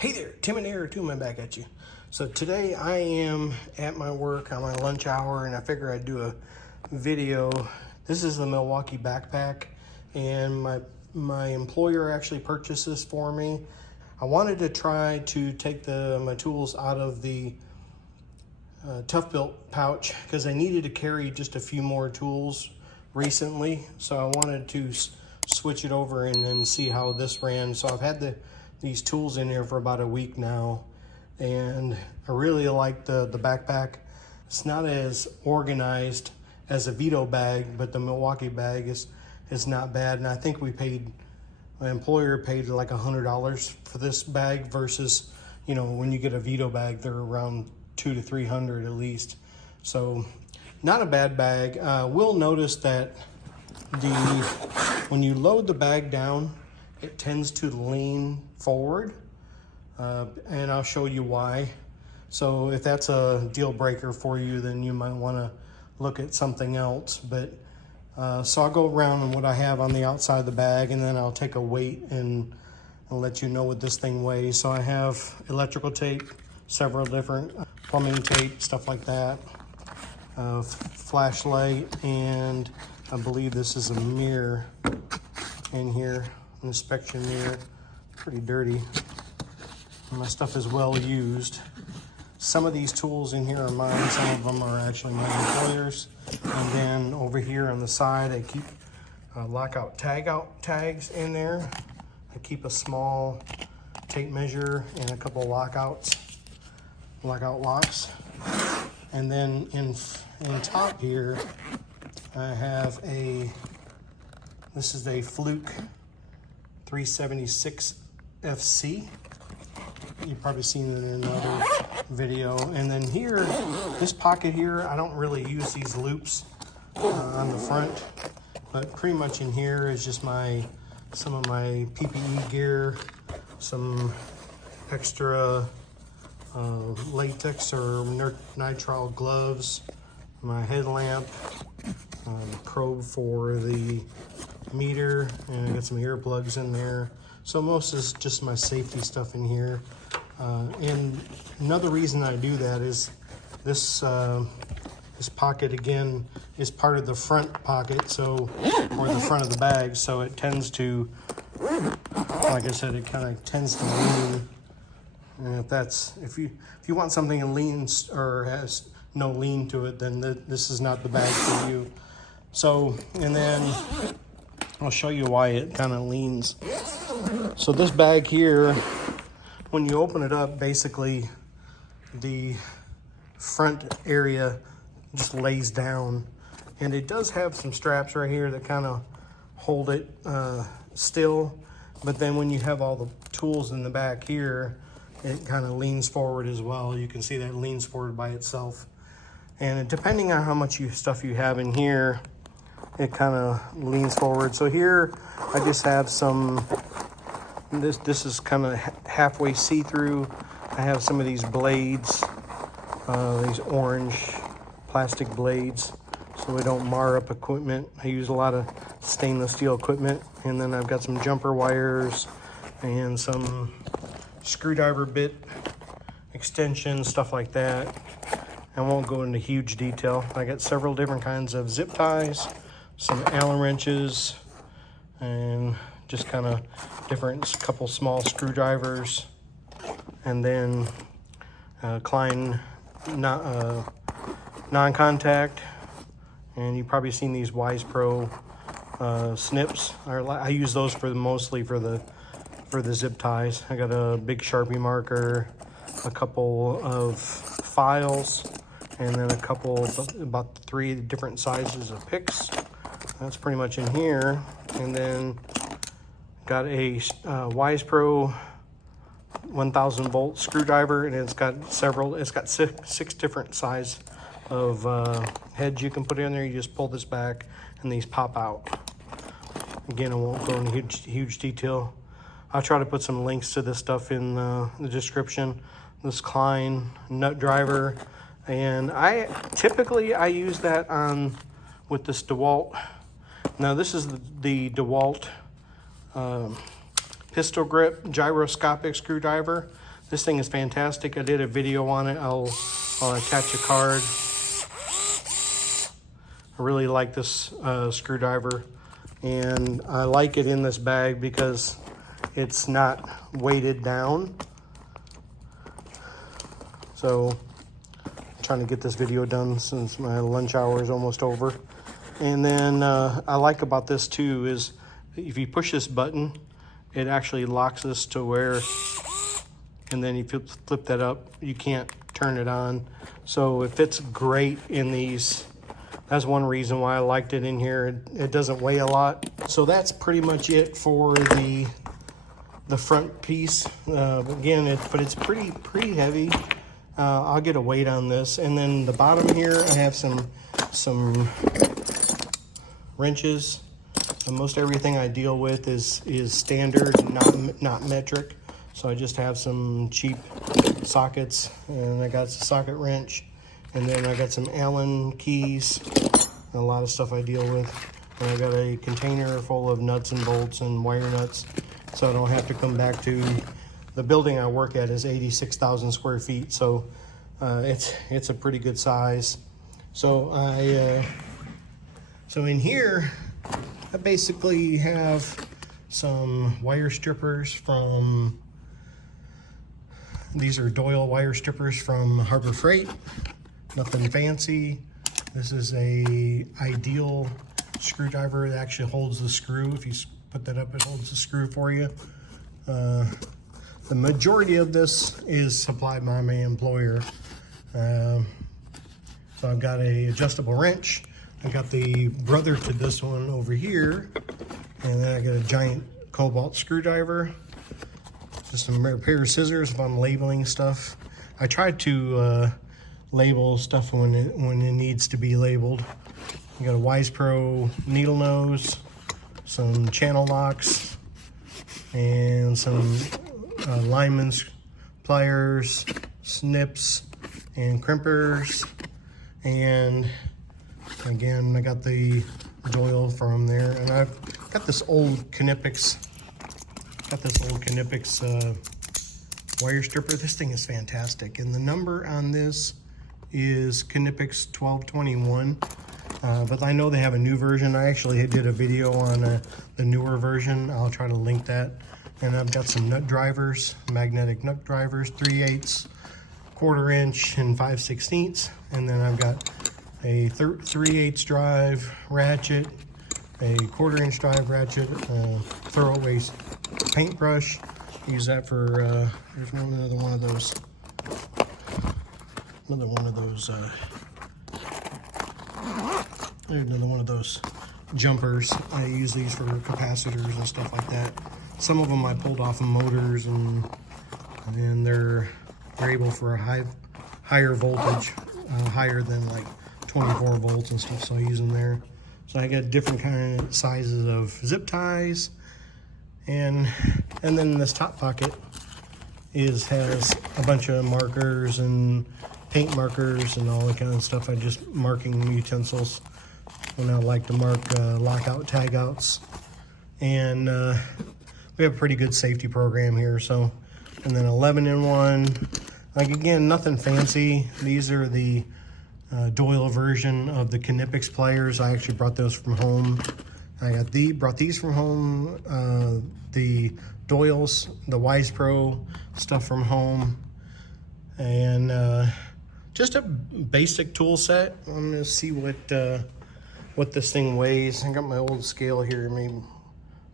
Hey there, Tim and Air 2 Man back at you. So today I am at my work on my lunch hour and I figure I'd do a video. This is the Milwaukee Backpack and my employer actually purchased this for me. I wanted to try to take my tools out of the Tough Built pouch because I needed to carry just a few more tools recently. So I wanted to switch it over and then see how this ran. So I've had these tools in here for about a week now, and I really like the backpack. It's not as organized as a Vito bag, but the Milwaukee bag is not bad. And I think my employer paid like $100 for this bag versus, you know, when you get a Vito bag, they're around $200 to $300 at least. So not a bad bag. We'll notice that when you load the bag down, it tends to lean forward, and I'll show you why. So if that's a deal breaker for you, then you might want to look at something else. But so I'll go around and what I have on the outside of the bag, and then I'll take a weight and I'll let you know what this thing weighs. So I have electrical tape, several different plumbing tape, stuff like that, flashlight, and I believe this is a mirror in here. Inspection mirror, pretty dirty. My stuff is well used. Some of these tools in here are mine, some of them are actually my employer's. And then over here on the side, I keep lockout tags in there. I keep a small tape measure and a couple lockout locks. And then in top here, I have this is a Fluke 376 FC. You've probably seen it in another video. And then here, this pocket here, I don't really use these loops on the front, but pretty much in here is just some of my PPE gear, some extra latex or nitrile gloves, my headlamp, probe for the meter, and I got some earplugs in there. So most is just my safety stuff in here. And another reason I do that is this pocket again is part of the front pocket, or the front of the bag, so it tends to, like I said, it kind of tends to lean. And if you want something that leans or has no lean to it, then this is not the bag for you. So, and then I'll show you why it kind of leans. So this bag here, when you open it up, basically the front area just lays down, and it does have some straps right here that kind of hold it still. But then when you have all the tools in the back here, it kind of leans forward as well. You can see that it leans forward by itself. And depending on how much stuff you have in here, it kind of leans forward. So here I just have some, this is kind of halfway see-through. I have some of these blades, these orange plastic blades, so we don't mar up equipment. I use a lot of stainless steel equipment. And then I've got some jumper wires and some screwdriver bit extensions, stuff like that. I won't go into huge detail. I got several different kinds of zip ties, some Allen wrenches, and just kind of couple small screwdrivers, and then Klein non-contact. And you've probably seen these Wise Pro snips. I use those mostly for the zip ties. I got a big Sharpie marker, a couple of files, and then about 3 different sizes of picks. That's pretty much in here. And then got a Wise Pro 1000 volt screwdriver, and it's got six different size of heads you can put in there. You just pull this back and these pop out. Again, I won't go into huge detail. I'll try to put some links to this stuff in the description. This Klein nut driver, and I typically use that with this DeWalt. Now this is the DeWalt pistol grip gyroscopic screwdriver. This thing is fantastic. I did a video on it. I'll attach a card. I really like this screwdriver, and I like it in this bag because it's not weighted down. So I'm trying to get this video done since my lunch hour is almost over. And then I like about this too is if you push this button, it actually locks this to where, and then if you flip that up, you can't turn it on. So it fits great in these. That's one reason why I liked it in here. It doesn't weigh a lot. So that's pretty much it for the front piece. Again, but it's pretty heavy. I'll get a weight on this. And then the bottom here, I have some wrenches. Most everything I deal with is standard, not metric. So I just have some cheap sockets, and I got a socket wrench, and then I got some Allen keys, a lot of stuff I deal with. And I got a container full of nuts and bolts and wire nuts, so I don't have to come back to the building I work at is 86,000 square feet, so it's a pretty good size. So so in here, I basically have some wire strippers from, these are Doyle wire strippers from Harbor Freight. Nothing fancy. This is a Ideal screwdriver that actually holds the screw. If you put that up, it holds the screw for you. The majority of this is supplied by my employer. So I've got a adjustable wrench. I got the brother to this one over here, and then I got a giant cobalt screwdriver, just a pair of scissors if I'm labeling stuff. I try to label stuff when it needs to be labeled. I got a Wise Pro needle nose, some channel locks, and some lineman's pliers, snips, and crimpers, and again, I got the Doyle from there, and I've got this old Knipex. Wire stripper. This thing is fantastic, and the number on this is Knipex 1221. But I know they have a new version. I actually did a video on the newer version. I'll try to link that. And I've got some nut drivers, magnetic nut drivers, 3/8, 1/4 inch, and 5/16. And then I've got a 3/8 drive ratchet, a 1/4 inch drive ratchet, thorough waste paintbrush. Use that for, there's another one of those. There's another one of those jumpers. I use these for capacitors and stuff like that. Some of them I pulled off of motors, and they're able for a higher voltage, higher than like 24 volts and stuff, so I use them there. So I got different kind of sizes of zip ties, and then this top pocket has a bunch of markers and paint markers and all that kind of stuff. I just marking utensils when I like to mark lockout tagouts, and we have a pretty good safety program here. So, and then 11-in-1. Like, again, nothing fancy. These are the Doyle version of the Knipex pliers. I actually brought those from home. I brought these from home. The Doyle's, the Wise Pro stuff from home, and just a basic tool set. I'm gonna see what this thing weighs. I got my old scale here. Maybe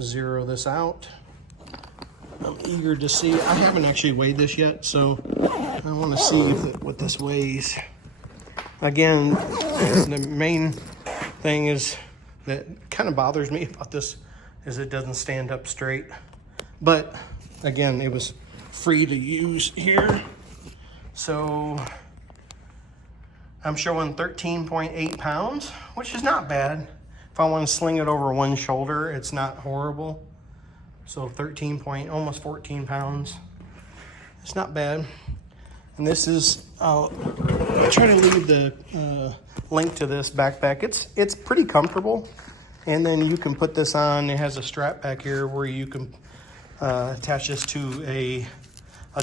zero this out. I'm eager to see. I haven't actually weighed this yet, so I want to see what this weighs. Again, the main thing is that kind of bothers me about this is it doesn't stand up straight. But again, it was free to use here. So I'm showing 13.8 pounds, which is not bad. If I want to sling it over one shoulder, it's not horrible. So almost 14 pounds. It's not bad. And this is, I'll try to leave the link to this backpack. It's pretty comfortable. And then you can put this on. It has a strap back here where you can attach this to a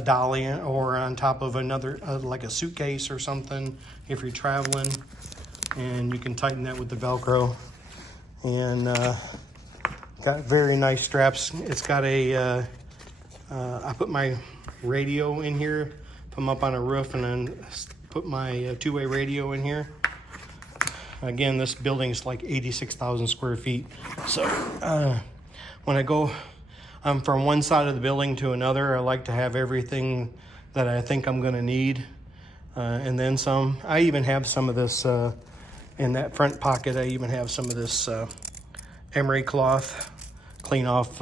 dolly or on top of another, like a suitcase or something if you're traveling. And you can tighten that with the Velcro. And got very nice straps. It's got a, I put my radio in here, put them up on a roof, and then put my two-way radio in here. Again, this building is like 86,000 square feet. So when I go from one side of the building to another, I like to have everything that I think I'm gonna need, and then some. I even have some of this, in that front pocket, I even have some of this emery cloth, clean off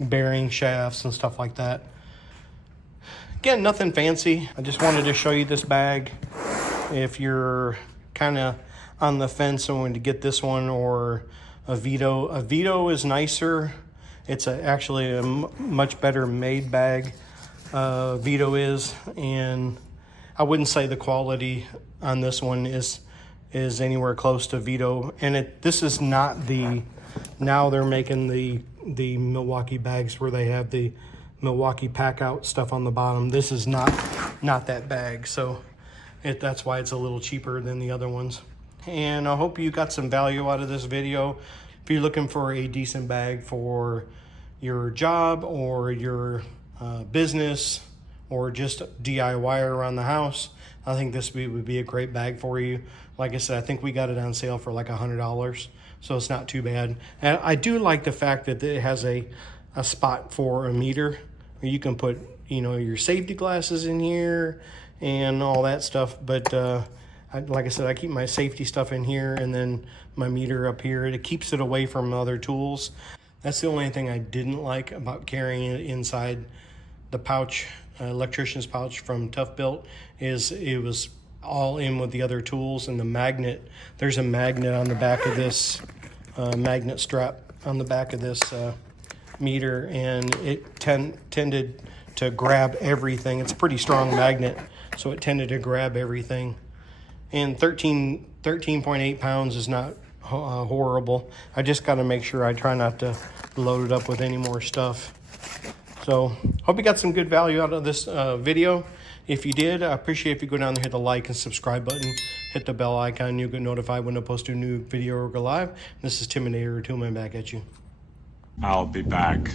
bearing shafts and stuff like that. Again, nothing fancy. I just wanted to show you this bag. If you're kind of on the fence and wanting to get this one or a Vito. A Vito is nicer. It's actually a much better made bag. Vito is, and I wouldn't say the quality on this one is anywhere close to Vito. And this is not the, now they're making the Milwaukee bags where they have the Milwaukee PACKOUT stuff on the bottom. This is not that bag, so that's why it's a little cheaper than the other ones. And I hope you got some value out of this video. If you're looking for a decent bag for your job or your business or just DIY around the house, I think this would be a great bag for you. Like I said, I think we got it on sale for like $100, so it's not too bad. And I do like the fact that it has a spot for a meter where you can put, your safety glasses in here and all that stuff. But like I said, I keep my safety stuff in here and then my meter up here. It keeps it away from other tools. That's the only thing I didn't like about carrying it inside the pouch, electrician's pouch from Tough Built, is it was all in with the other tools. And the magnet, there's a magnet on the back of this, magnet strap on the back of this meter, and it tended to grab everything. It's a pretty strong magnet, so it tended to grab everything. And 13.8 pounds is not horrible. I just got to make sure I try not to load it up with any more stuff. So hope you got some good value out of this video. If you did, I appreciate if you go down there, hit the like and subscribe button, hit the bell icon. You'll get notified when I post a new video or go live. This is Tim and Toolman back at you. I'll be back.